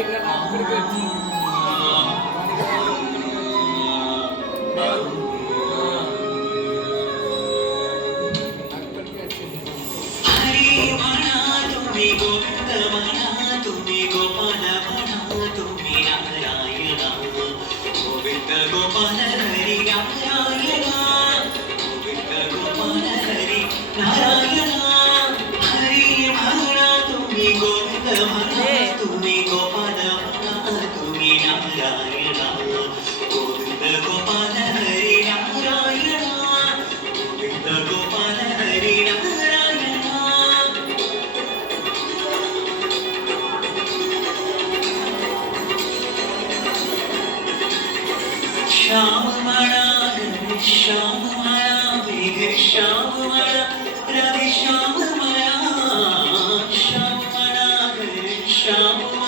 ఇక్కడ అక్కడికి వచ్చి गोपाल हरि नारायण गोविंद गोपाल हरि नारायण हरि म्हणा तुम्ही गोविंद म्हणा तुम्ही गोपाल म्हणा तुम्ही नारायण गोविंद गोपाल हरि नारायण गोविंद गोपाल हरि नारायण श्याम म्हणा श्याम म्हणा मेघ श्याम म्हणा रवि श्याम म्हणा श्याम म्हणा श्याम